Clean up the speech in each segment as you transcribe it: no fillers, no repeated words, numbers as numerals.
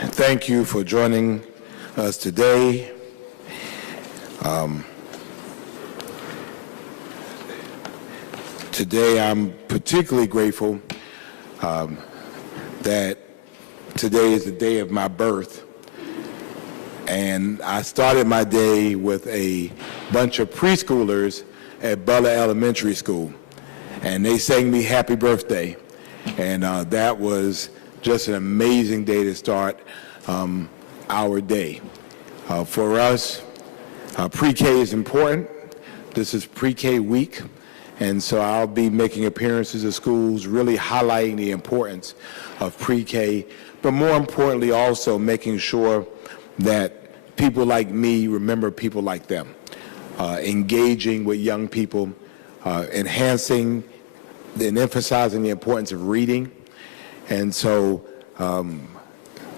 Thank you for joining us today. Today I'm particularly grateful that today is the day of my birth. And I started my day with a bunch of preschoolers at Butler Elementary School. And they sang me happy birthday. And that was just an amazing day to start our day. For us, pre-K is important. This is pre-K week. And so I'll be making appearances at schools, really highlighting the importance of pre-K, but more importantly also making sure that people like me remember people like them, engaging with young people, enhancing and emphasizing the importance of reading. And so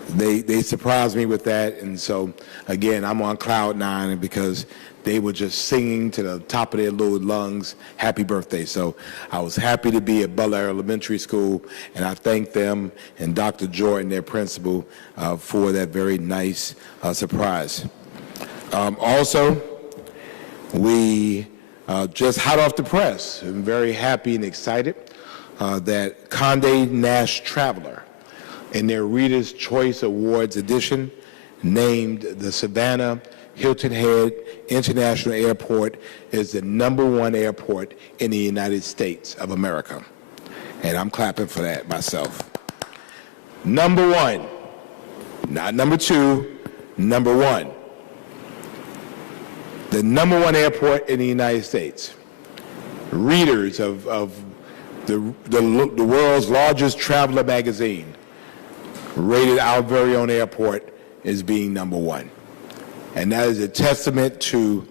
they surprised me with that. And so, again, I'm on cloud nine because they were just singing to the top of their little lungs, happy birthday. So I was happy to be at Butler Elementary School, and I thank them and Dr. Jordan, their principal, for that very nice surprise. Also, we just hot off the press, I'm very happy and excited that Condé Nast Traveler, in their Reader's Choice Awards edition, named the Savannah Hilton Head International Airport as the #1 airport in the United States of America. And I'm clapping for that myself. #1, not #2, #1. The #1 airport in the United States. Readers of the world's largest traveler magazine rated our very own airport as being #1. And that is a testament to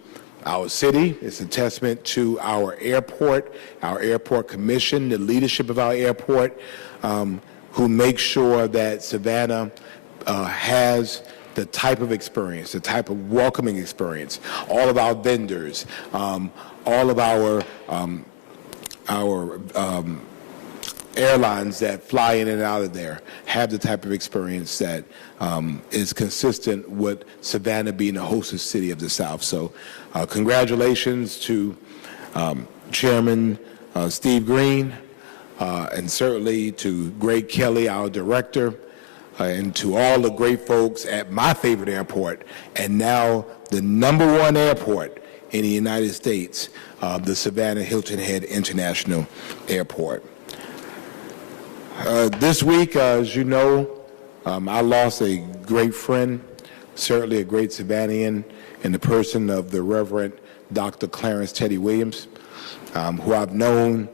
our city. It's a testament to our airport commission, the leadership of our airport, who make sure that Savannah has the type of experience, the type of welcoming experience. All of our vendors, all of our airlines that fly in and out of there have the type of experience that is consistent with Savannah being the hostess city of the South. So congratulations to Chairman Steve Green, and certainly to Greg Kelly, our director, and to all the great folks at my favorite airport, and now the #1 airport in the United States, the Savannah Hilton Head International Airport. This week, as you know, I lost a great friend, certainly a great Savannian, in the person of the Reverend Dr. Clarence Teddy Williams, who I've known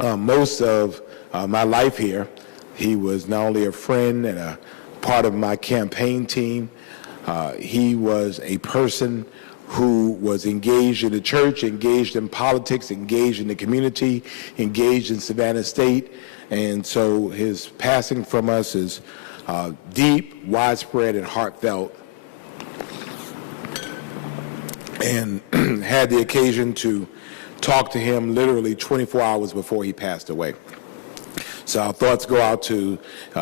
most of my life here. He was not only a friend and a part of my campaign team, he was a person who was engaged in the church, engaged in politics, engaged in the community, engaged in Savannah State. And so his passing from us is deep, widespread, and heartfelt. And had the occasion to talk to him literally 24 hours before he passed away. So our thoughts go out to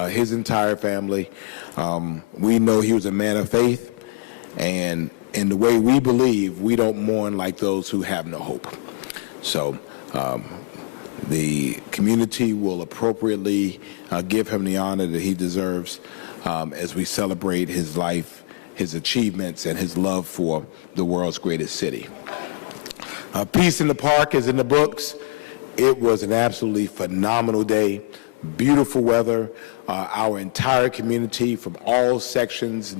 his entire family. We know he was a man of faith, and in the way we believe, we don't mourn like those who have no hope. So the community will appropriately give him the honor that he deserves as we celebrate his life, his achievements, and his love for the world's greatest city. Peace in the Park is in the books. It was an absolutely phenomenal day, beautiful weather. Our entire community from all sections,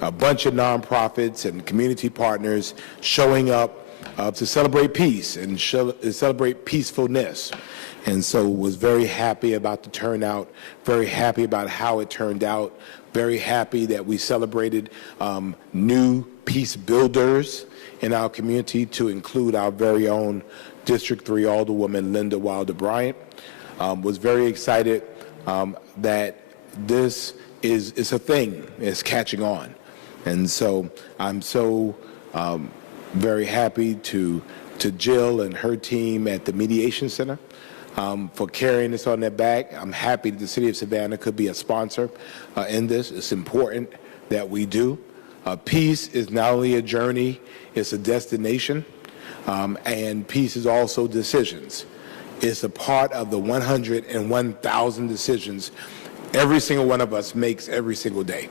a bunch of nonprofits and community partners showing up to celebrate peace and celebrate peacefulness. And so was very happy about the turnout, very happy about how it turned out, very happy that we celebrated new peace builders in our community, to include our very own District 3 Alderwoman Linda Wilder Bryant. Was very excited that this is a thing, it's catching on. And so I'm so very happy to Jill and her team at the Mediation Center for carrying this on their back. I'm happy that the City of Savannah could be a sponsor in this. It's important that we do. Peace is not only a journey, it's a destination, and peace is also decisions. It's a part of the 101,000 decisions every single one of us makes every single day.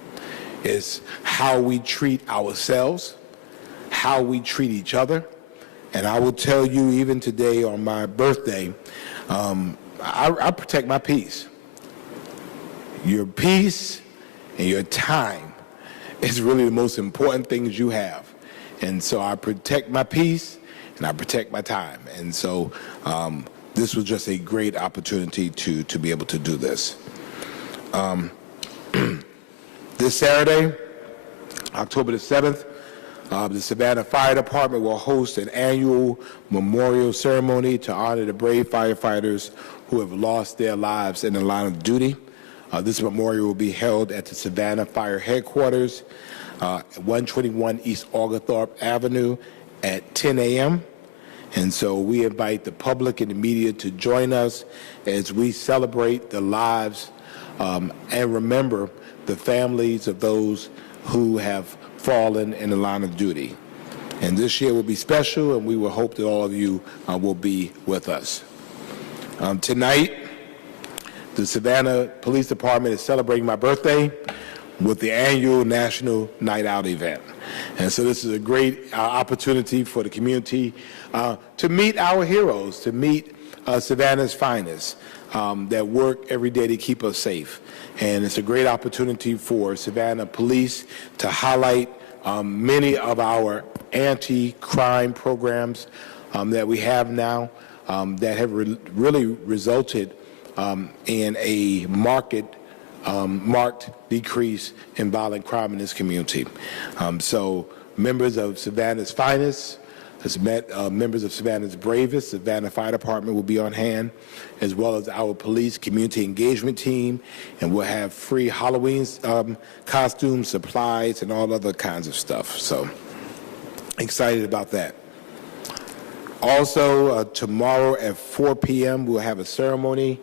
It's how we treat ourselves, how we treat each other, and I will tell you, even today on my birthday, I protect my peace. Your peace and your time is really the most important things you have. And so I protect my peace and I protect my time. And so this was just a great opportunity to be able to do this. This Saturday, October the 7th, the Savannah Fire Department will host an annual memorial ceremony to honor the brave firefighters who have lost their lives in the line of duty. This memorial will be held at the Savannah Fire Headquarters, 121 East Oglethorpe Avenue at 10 a.m. And so we invite the public and the media to join us as we celebrate the lives and remember the families of those who have fallen in the line of duty. And this year will be special, and we will hope that all of you will be with us. Tonight, the Savannah Police Department is celebrating my birthday with the annual National Night Out event. And so this is a great opportunity for the community to meet our heroes, to meet Savannah's finest that work every day to keep us safe. And it's a great opportunity for Savannah Police to highlight many of our anti-crime programs that we have now that have really resulted in a marked decrease in violent crime in this community. So members of Savannah's finest, members of Savannah's bravest, Savannah Fire Department will be on hand, as well as our police community engagement team, and we'll have free Halloween costumes, supplies, and all other kinds of stuff. So excited about that. Also, tomorrow at 4 p.m., we'll have a ceremony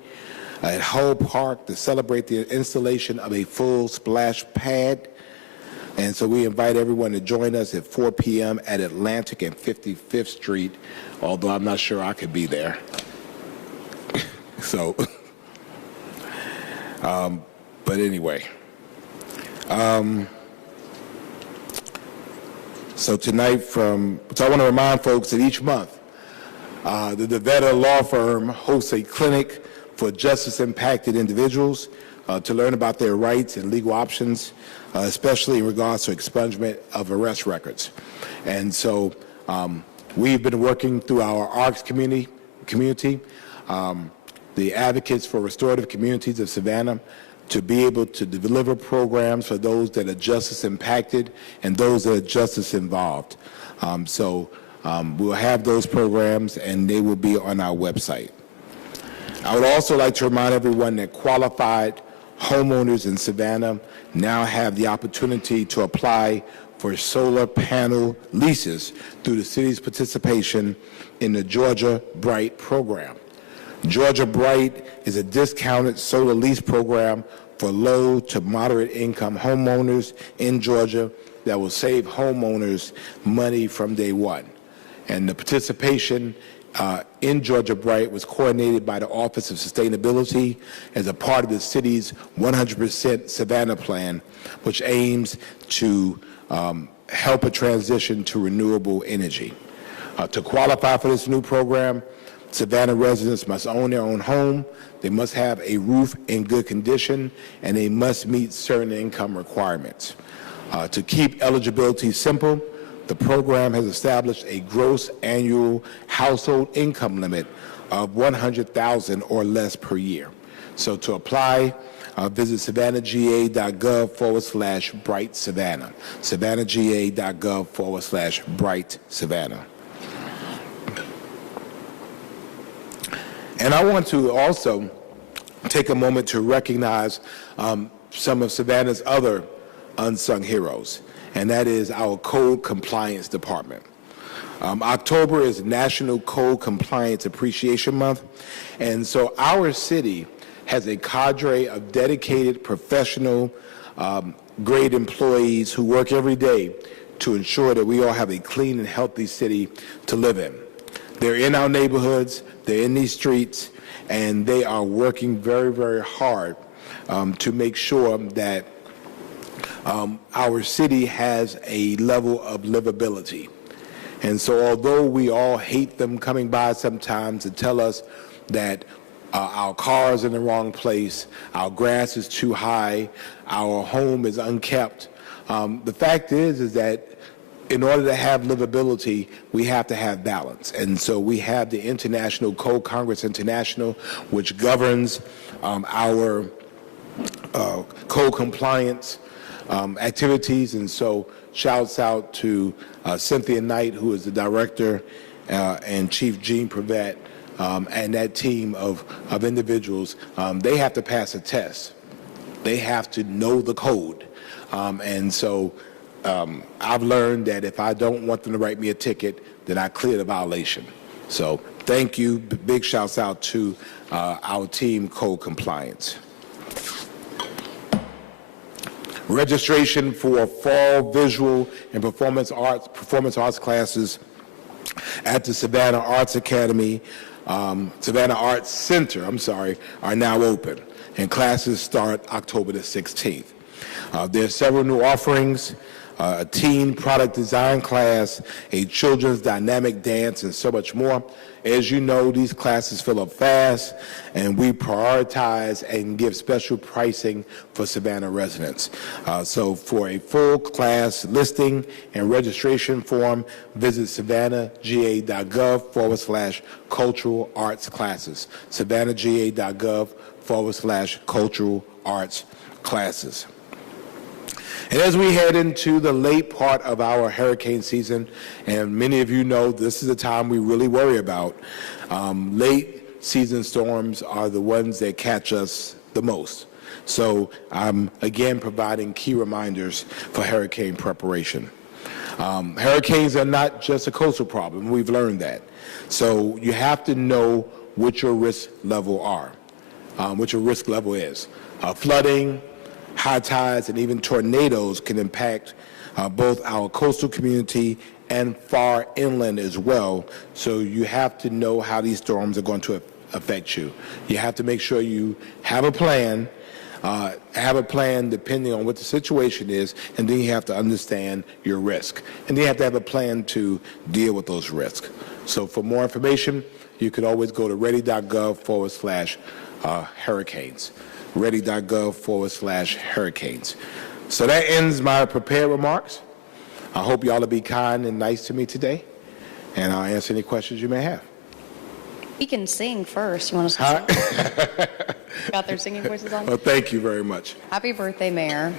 at Hull Park to celebrate the installation of a full splash pad. And so we invite everyone to join us at 4 p.m. at Atlantic and 55th Street, although I'm not sure I could be there. So, but anyway. So tonight so I want to remind folks that each month, the DeVetta Law Firm hosts a clinic for justice-impacted individuals to learn about their rights and legal options, especially in regards to expungement of arrest records. And so we've been working through our ARCS community, the Advocates for Restorative Communities of Savannah, to be able to deliver programs for those that are justice impacted and those that are justice involved. We'll have those programs, and they will be on our website. I would also like to remind everyone that qualified homeowners in Savannah now have the opportunity to apply for solar panel leases through the city's participation in the Georgia Bright program. Georgia Bright is a discounted solar lease program for low to moderate income homeowners in Georgia that will save homeowners money from day one. And the participation in Georgia Bright was coordinated by the Office of Sustainability as a part of the city's 100% Savannah Plan, which aims to help a transition to renewable energy. To qualify for this new program, Savannah residents must own their own home, they must have a roof in good condition, and they must meet certain income requirements. To keep eligibility simple, the program has established a gross annual household income limit of $100,000 or less per year. So to apply, visit savannahga.gov/Bright Savannah. savannahga.gov/Bright Savannah. And I want to also take a moment to recognize some of Savannah's other unsung heroes, and that is our Code Compliance Department. October is National Code Compliance Appreciation Month, and so our city has a cadre of dedicated, professional, great employees who work every day to ensure that we all have a clean and healthy city to live in. They're in our neighborhoods, they're in these streets, and they are working very, very hard to make sure that our city has a level of livability. And so although we all hate them coming by sometimes to tell us that our car's in the wrong place, our grass is too high, our home is unkept, the fact is that in order to have livability, we have to have balance. And so we have the International Code Congress International, which governs our code compliance activities. And so shouts out to Cynthia Knight, who is the director, and Chief Gene Prevet, and that team of individuals. They have to pass a test. They have to know the code. And so I've learned that if I don't want them to write me a ticket, then I clear the violation. So thank you. Big shouts out to our team, Code Compliance. Registration for fall visual and performance arts classes at the Savannah Arts Academy, Savannah Arts Center, are now open, and classes start October the 16th. There are several new offerings, a teen product design class, a children's dynamic dance, and so much more. As you know, these classes fill up fast, and we prioritize and give special pricing for Savannah residents. So for a full class listing and registration form, visit savannahga.gov/cultural arts classes, savannahga.gov/cultural arts classes. And as we head into the late part of our hurricane season, and many of you know this is the time we really worry about, late season storms are the ones that catch us the most. So I'm again providing key reminders for hurricane preparation. Hurricanes are not just a coastal problem. We've learned that. So you have to know what your risk level is. Flooding, high tides, and even tornadoes can impact both our coastal community and far inland as well. So you have to know how these storms are going to affect you. You have to make sure you have a plan depending on what the situation is, and then you have to understand your risk. And then you have to have a plan to deal with those risks. So for more information, you can always go to ready.gov/hurricanes. ready.gov/hurricanes. So that ends my prepared remarks. I hope y'all will be kind and nice to me today, and I'll answer any questions you may have. We can sing first. You want to sing? Got their singing voices on? Well, thank you very much. Happy birthday, Mayor.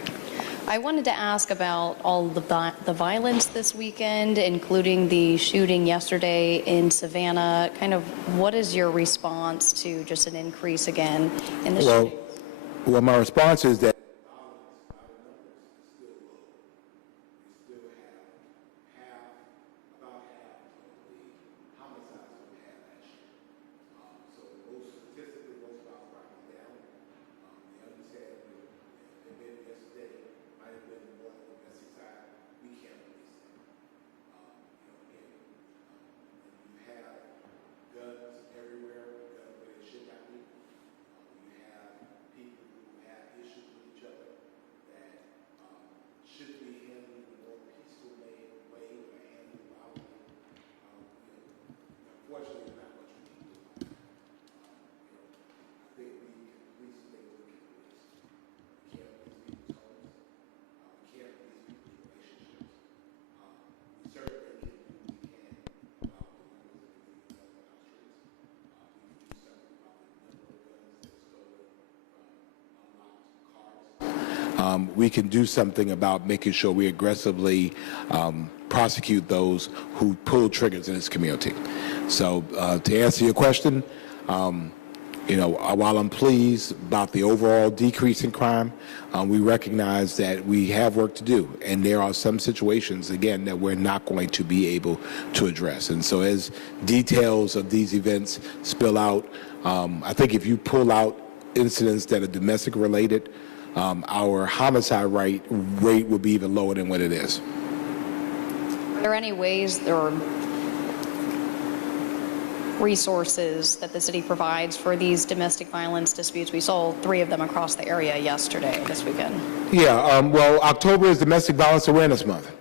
I wanted to ask about all the violence this weekend, including the shooting yesterday in Savannah. Kind of what is your response to just an increase again in the shooting? Well, my response is that we can do something about making sure we aggressively prosecute those who pull triggers in this community. So to answer your question, While I'm pleased about the overall decrease in crime, we recognize that we have work to do, and there are some situations, again, that we're not going to be able to address. And so as details of these events spill out, I think if you pull out incidents that are domestic related, our homicide rate will be even lower than what it is. Are there any ways or resources that the city provides for these domestic violence disputes? We saw 3 of them across the area this weekend. Yeah, well, October is Domestic Violence Awareness Month.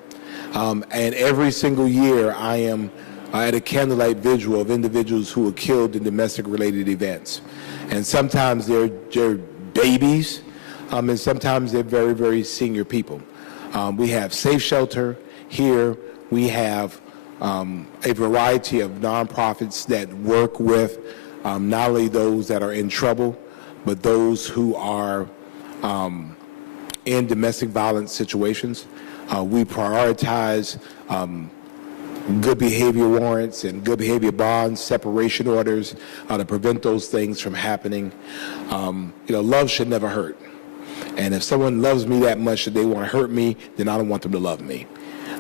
And every single year I am at a candlelight vigil of individuals who were killed in domestic-related events. And sometimes they're babies, and sometimes they're very, very senior people. We have Safe Shelter here. We have a variety of nonprofits that work with not only those that are in trouble, but those who are in domestic violence situations. We prioritize good behavior warrants and good behavior bonds, separation orders to prevent those things from happening. Love should never hurt. And if someone loves me that much that they want to hurt me, then I don't want them to love me.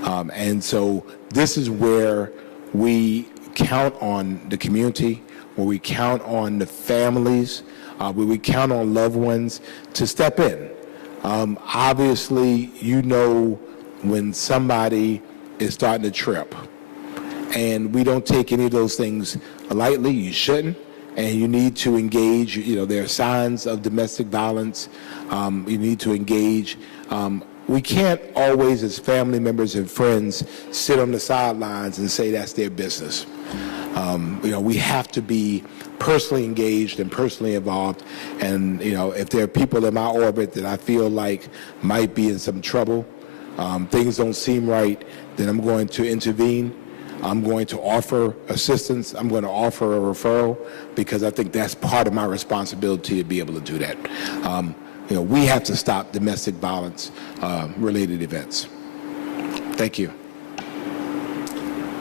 And so this is where we count on the community, where we count on the families, where we count on loved ones to step in. Obviously, when somebody is starting to trip, and we don't take any of those things lightly. You shouldn't, and you need to engage. There are signs of domestic violence. You need to engage. We can't always, as family members and friends, sit on the sidelines and say that's their business. We have to be personally engaged and personally involved. And, if there are people in my orbit that I feel like might be in some trouble, things don't seem right, then I'm going to intervene. I'm going to offer assistance. I'm going to offer a referral, because I think that's part of my responsibility to be able to do that. We have to stop domestic violence related events. Thank you.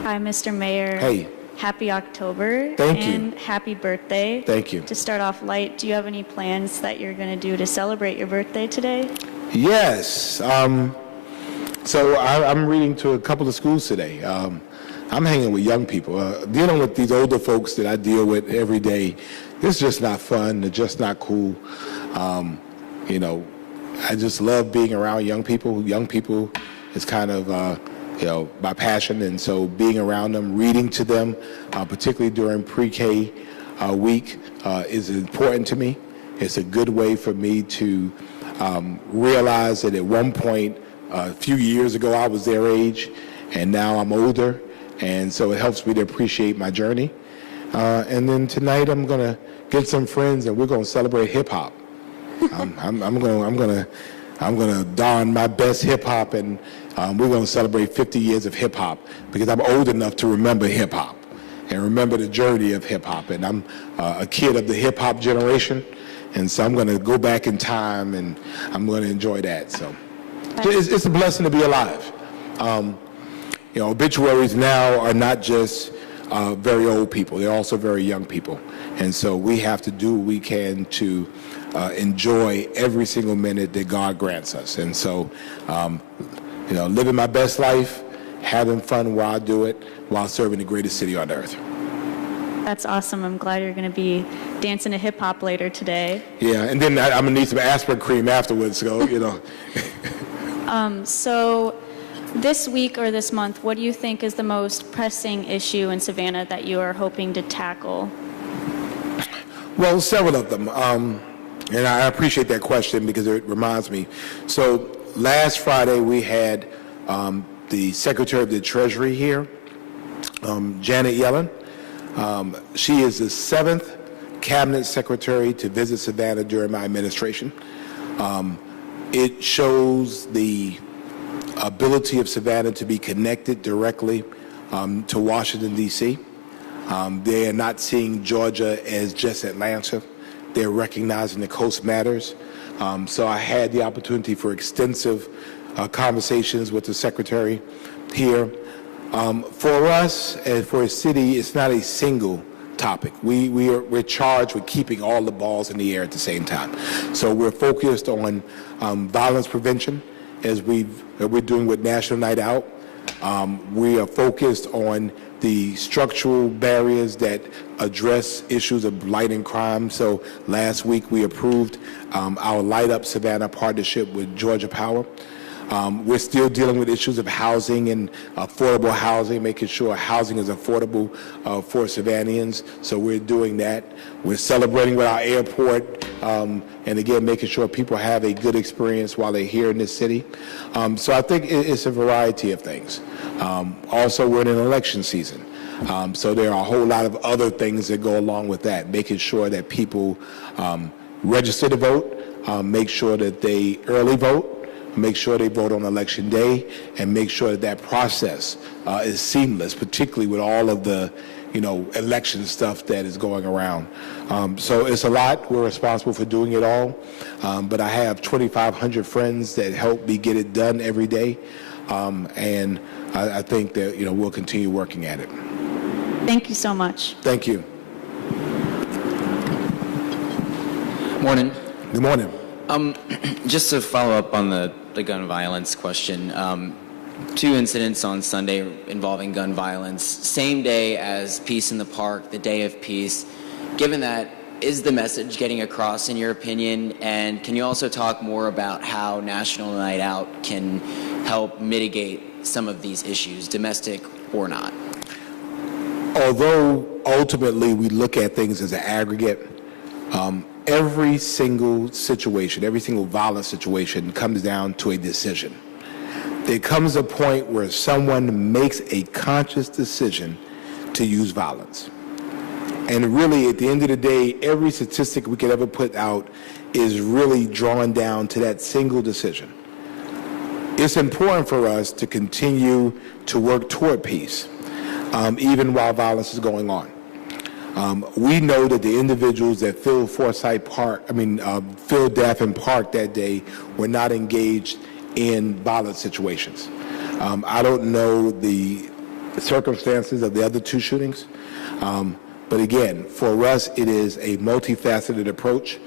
Hi, Mr. Mayor. Hey. Happy October. Thank you. And happy birthday. Thank you. To start off light, do you have any plans that you're going to do to celebrate your birthday today? Yes. So I'm reading to a couple of schools today. I'm hanging with young people. Dealing with these older folks that I deal with every day, it's just not fun. It's just not cool. I just love being around young people. Young people is kind of, my passion. And so being around them, reading to them, particularly during pre-K week, is important to me. It's a good way for me to realize that at one point, a few years ago, I was their age, and now I'm older. And so it helps me to appreciate my journey. And then tonight I'm going to get some friends and we're going to celebrate hip hop. I'm going to don my best hip hop, and we're going to celebrate 50 years of hip hop, because I'm old enough to remember hip hop and remember the journey of hip hop. And I'm a kid of the hip hop generation. And so I'm going to go back in time and I'm going to enjoy that. So it's a blessing to be alive. Obituaries now are not just very old people. They're also very young people. And so we have to do what we can to enjoy every single minute that God grants us. And so, living my best life, having fun while I do it, while serving the greatest city on earth. That's awesome. I'm glad you're going to be dancing to hip hop later today. Yeah, and then I'm going to need some aspirin cream afterwards, so, So this week or this month, what do you think is the most pressing issue in Savannah that you are hoping to tackle? Well, several of them. And I appreciate that question because it reminds me. So last Friday we had the Secretary of the Treasury here, Janet Yellen. She is the 7th Cabinet Secretary to visit Savannah during my administration. It shows the ability of Savannah to be connected directly to Washington, D.C. They are not seeing Georgia as just Atlanta. They're recognizing the coast matters. So I had the opportunity for extensive conversations with the Secretary here. For us, and for a city, it's not a single topic. We're charged with keeping all the balls in the air at the same time. So we're focused on violence prevention, as we're doing with National Night Out. We are focused on the structural barriers that address issues of blight and crime. So last week we approved our Light Up Savannah partnership with Georgia Power. We're still dealing with issues of housing and affordable housing, making sure housing is affordable for Savannahans. So we're doing that. We're celebrating with our airport, and again, making sure people have a good experience while they're here in this city. So I think it's a variety of things. Also, we're in an election season. So there are a whole lot of other things that go along with that, making sure that people register to vote, make sure that they early vote, make sure they vote on election day, and make sure that that process is seamless, particularly with all of the, election stuff that is going around. So it's a lot. We're responsible for doing it all. But I have 2,500 friends that help me get it done every day. And I think that, we'll continue working at it. Thank you so much. Thank you. Morning. Good morning. Just to follow up on the gun violence question, 2 incidents on Sunday involving gun violence, same day as Peace in the Park, the Day of Peace. Given that, is the message getting across in your opinion? And can you also talk more about how National Night Out can help mitigate some of these issues, domestic or not? Although ultimately we look at things as an aggregate, every single situation, every single violent situation comes down to a decision. There comes a point where someone makes a conscious decision to use violence. And really, at the end of the day, every statistic we could ever put out is really drawn down to that single decision. It's important for us to continue to work toward peace, even while violence is going on. We know that the individuals that filled Daffin Park that day were not engaged in violent situations. I don't know the circumstances of the other 2 shootings, but again, for us, it is a multifaceted approach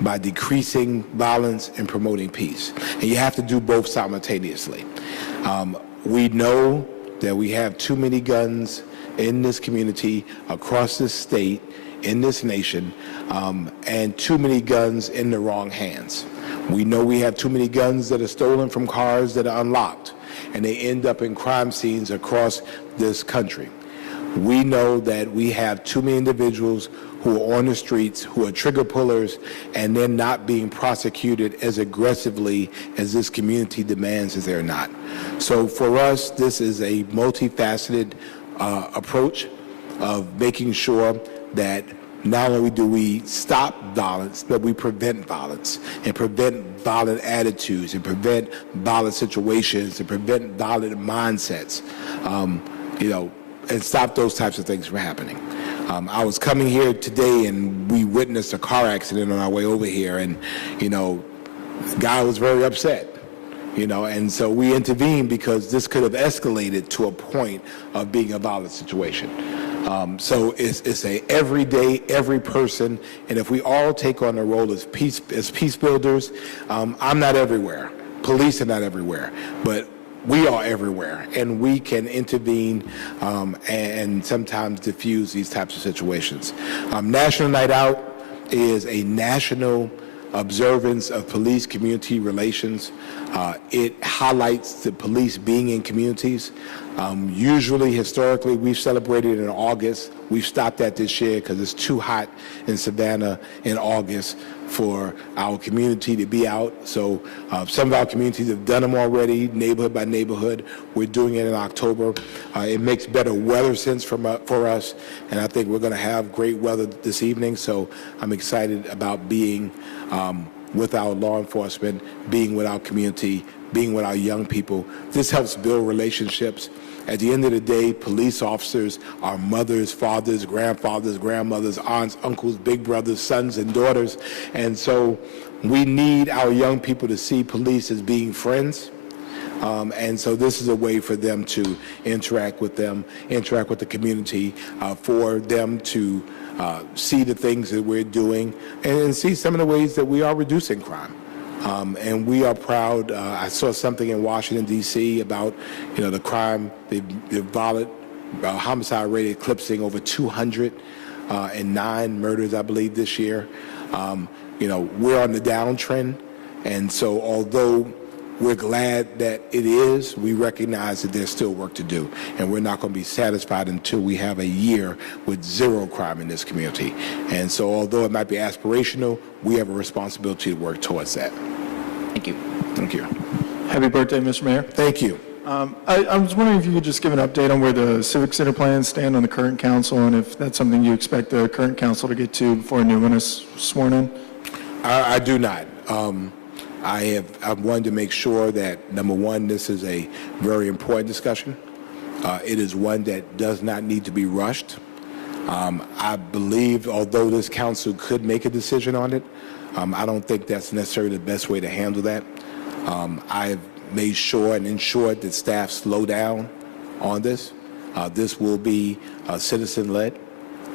by decreasing violence and promoting peace. And you have to do both simultaneously. We know that we have too many guns in this community, across this state, in this nation, and too many guns in the wrong hands. We know we have too many guns that are stolen from cars that are unlocked, and they end up in crime scenes across this country. We know that we have too many individuals who are on the streets, who are trigger pullers, and they're not being prosecuted as aggressively as this community demands as they're not. So for us, this is a multifaceted approach of making sure that not only do we stop violence, but we prevent violence and prevent violent attitudes and prevent violent situations and prevent violent mindsets, and stop those types of things from happening. I was coming here today and we witnessed a car accident on our way over here, and, the guy was very upset. And so we intervened because this could have escalated to a point of being a violent situation. So it's a every day, every person, and if we all take on the role as peace builders, I'm not everywhere. Police are not everywhere, but we are everywhere, and we can intervene and sometimes diffuse these types of situations. National Night Out is a national observance of police-community relations. It highlights the police being in communities. Usually, historically, we've celebrated in August. We've stopped that this year because it's too hot in Savannah in August for our community to be out. So some of our communities have done them already, neighborhood by neighborhood. We're doing it in October. It makes better weather sense for us, and I think we're going to have great weather this evening. So I'm excited about being with our law enforcement, being with our community, being with our young people. This helps build relationships. At the end of the day, police officers are mothers, fathers, grandfathers, grandmothers, aunts, uncles, big brothers, sons, and daughters. And so we need our young people to see police as being friends, And so this is a way for them to interact with the community, for them to see the things that we're doing and see some of the ways that we are reducing crime. And we are proud. I saw something in Washington, D.C. about, the crime, the violent homicide rate eclipsing over 209 murders, I believe, this year. We're on the downtrend. And so although we're glad that it is, we recognize that there's still work to do. And we're not going to be satisfied until we have a year with zero crime in this community. And so although it might be aspirational, we have a responsibility to work towards that. Thank you. Thank you. Happy birthday, Mr. Mayor. Thank you. I was wondering if you could just give an update on where the Civic Center plans stand on the current council, and if that's something you expect the current council to get to before a new one is sworn in. I do not. I've wanted to make sure that, number one, this is a very important discussion. It is one that does not need to be rushed. I believe, although this council could make a decision on it, I don't think that's necessarily the best way to handle that. I've made sure and ensured that staff slow down on this. This will be citizen-led.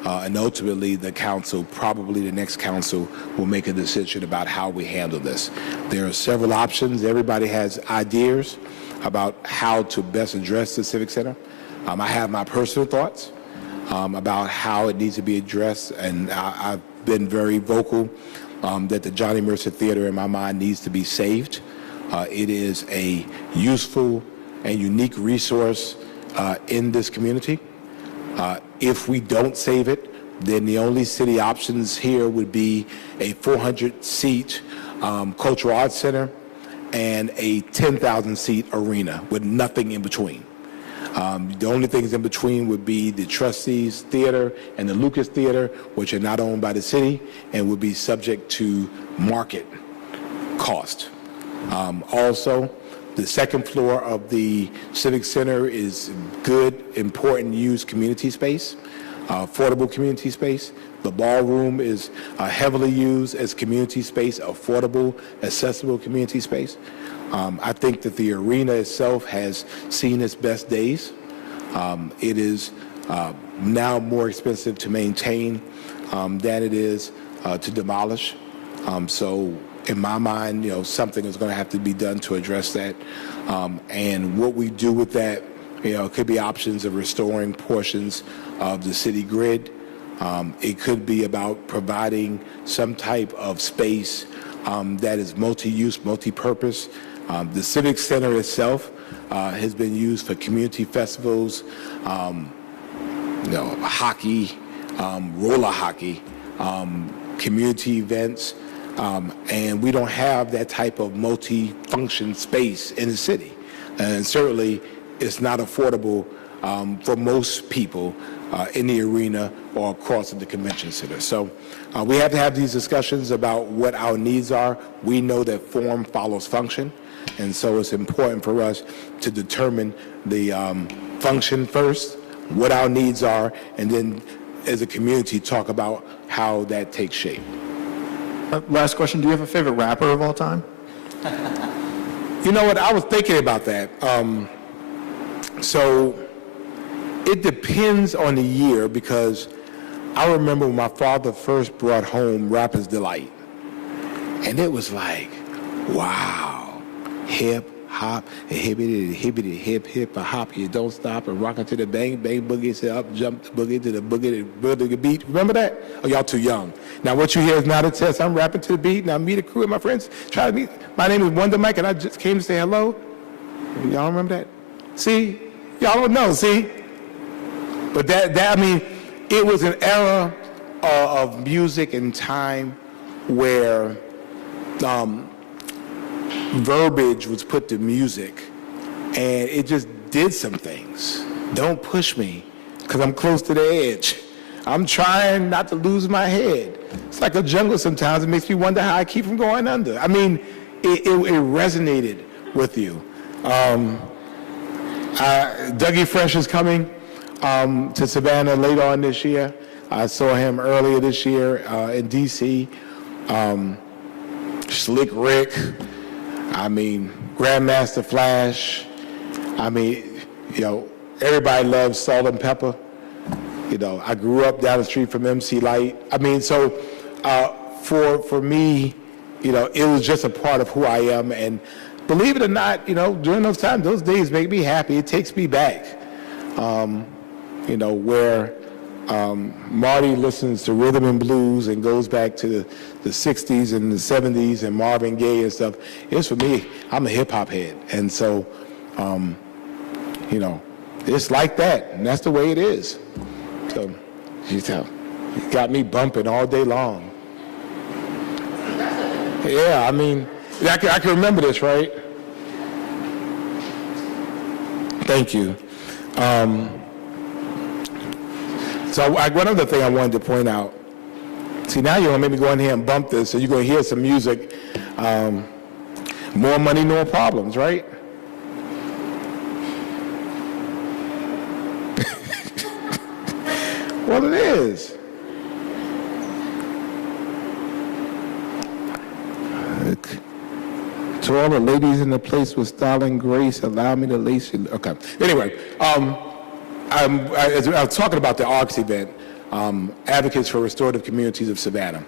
And ultimately, the council, probably the next council, will make a decision about how we handle this. There are several options. Everybody has ideas about how to best address the Civic Center. I have my personal thoughts about how it needs to be addressed, and I've been very vocal that the Johnny Mercer Theater, in my mind, needs to be saved. It is a useful and unique resource in this community. If we don't save it, then the only city options here would be a 400-seat cultural arts center and a 10,000-seat arena with nothing in between. The only things in between would be the Trustees Theater and the Lucas Theater, which are not owned by the city and would be subject to market cost. Also, the second floor of the Civic Center is good, important use community space, affordable community space. The ballroom is heavily used as community space, affordable, accessible community space. I think that the arena itself has seen its best days. It is now more expensive to maintain than it is to demolish. So in my mind, something is going to have to be done to address that. And what we do with that, it could be options of restoring portions of the city grid. It could be about providing some type of space that is multi-use, multi-purpose. The Civic Center itself has been used for community festivals, hockey, roller hockey, community events. And we don't have that type of multi-function space in the city. And certainly it's not affordable for most people in the arena or across at the convention center. So we have to have these discussions about what our needs are. We know that form follows function. And so it's important for us to determine the function first, what our needs are, and then as a community talk about how that takes shape. Last question, do you have a favorite rapper of all time? You know what, I was thinking about that. So it depends on the year, because I remember when my father first brought home Rapper's Delight. And it was like, wow, hip, hop, and hibbity, hibbity, hip, hip, a hop, you don't stop, and rockin' to the bang, bang, boogie, say up, jump, boogie to the boogie beat. Remember that? Oh, y'all too young. Now what you hear is not a test. I'm rapping to the beat, and I meet a crew of my friends. Try to meet. My name is Wonder Mike, and I just came to say hello. Y'all remember that? See? Y'all don't know, see? But that I mean, it was an era of music and time where verbiage was put to music, and it just did some things. Don't push me, because I'm close to the edge. I'm trying not to lose my head. It's like a jungle sometimes. It makes me wonder how I keep from going under. I mean, it resonated with you. Dougie Fresh is coming to Savannah later on this year. I saw him earlier this year in D.C. Slick Rick. I mean, Grandmaster Flash. I mean, everybody loves Salt and Pepper. I grew up down the street from MC Light. I mean, so for me, it was just a part of who I am. And believe it or not, during those times, those days make me happy. It takes me back, where Marty listens to rhythm and blues and goes back to the 60s and the 70s and Marvin Gaye and stuff. It's for me, I'm a hip-hop head. And so, it's like that, and that's the way it is. So, you got me bumping all day long. Yeah, I mean, I can remember this, right? Thank you. So one other thing I wanted to point out. See, now you're going to make me go in here and bump this, so you're going to hear some music. More money, no problems, right? Well, it is. To all the ladies in the place with style and grace, allow me to lace you. Okay. Anyway, I was talking about the ARCS event, Advocates for Restorative Communities of Savannah.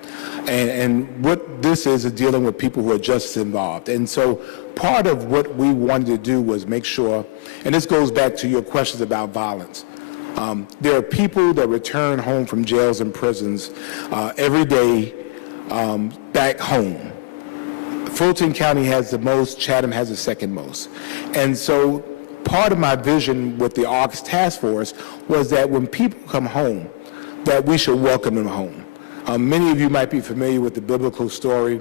And what this is dealing with people who are justice involved. And so part of what we wanted to do was make sure, and this goes back to your questions about violence. There are people that return home from jails and prisons every day back home. Fulton County has the most, Chatham has the second most. And so part of my vision with the ARCS task force was that when people come home, that we should welcome them home. Many of you might be familiar with the biblical story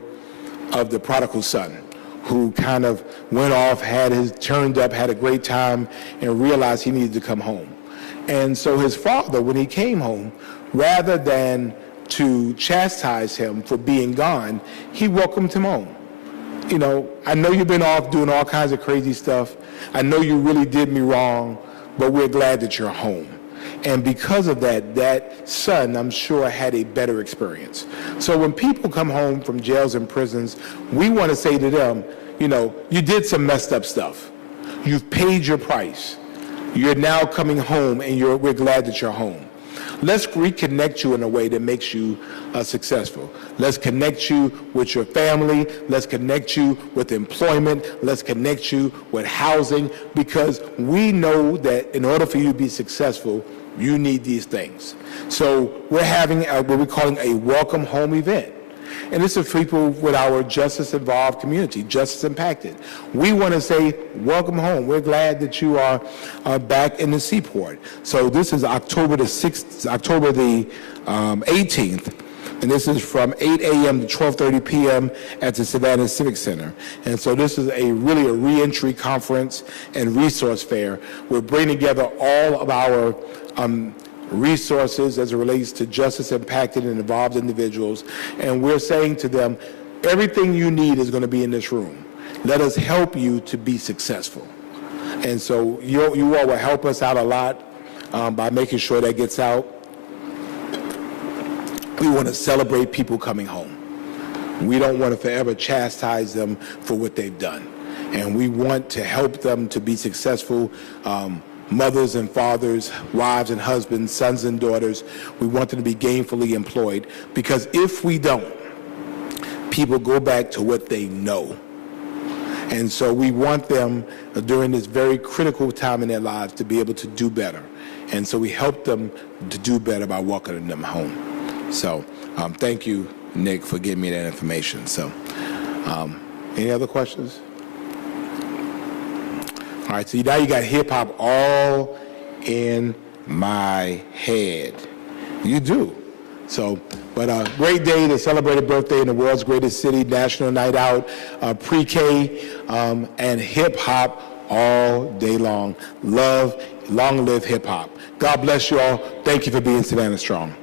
of the prodigal son, who kind of went off, turned up, had a great time, and realized he needed to come home. And so his father, when he came home, rather than to chastise him for being gone, he welcomed him home. I know you've been off doing all kinds of crazy stuff. I know you really did me wrong, but we're glad that you're home. And because of that, that son, I'm sure, had a better experience. So when people come home from jails and prisons, we want to say to them, you did some messed up stuff. You've paid your price. You're now coming home, and we're glad that you're home. Let's reconnect you in a way that makes you successful. Let's connect you with your family. Let's connect you with employment. Let's connect you with housing, because we know that in order for you to be successful, you need these things. So we're having what we're calling a welcome home event. And this is for people with our justice-involved community, justice impacted. We want to say, welcome home. We're glad that you are back in the Seaport. So this is October the 18th, and this is from 8 a.m. to 12:30 p.m. at the Savannah Civic Center. And so this is really a reentry conference and resource fair. We're bringing together all of our resources as it relates to justice impacted and involved individuals, and we're saying to them, everything you need is going to be in this room. Let us help you to be successful. And so you all will help us out a lot by making sure that gets out. We want to celebrate people coming home. We don't want to forever chastise them for what they've done, and we want to help them to be successful. Mothers and fathers, wives and husbands, sons and daughters. We want them to be gainfully employed, because if we don't, people go back to what they know. And so we want them during this very critical time in their lives to be able to do better. And so we help them to do better by welcoming them home. So thank you, Nick, for giving me that information. So any other questions? All right, so now you got hip-hop all in my head. You do. So, but a great day to celebrate a birthday in the world's greatest city, National Night Out, pre-K, and hip-hop all day long. Long live hip-hop. God bless you all. Thank you for being Savannah Strong.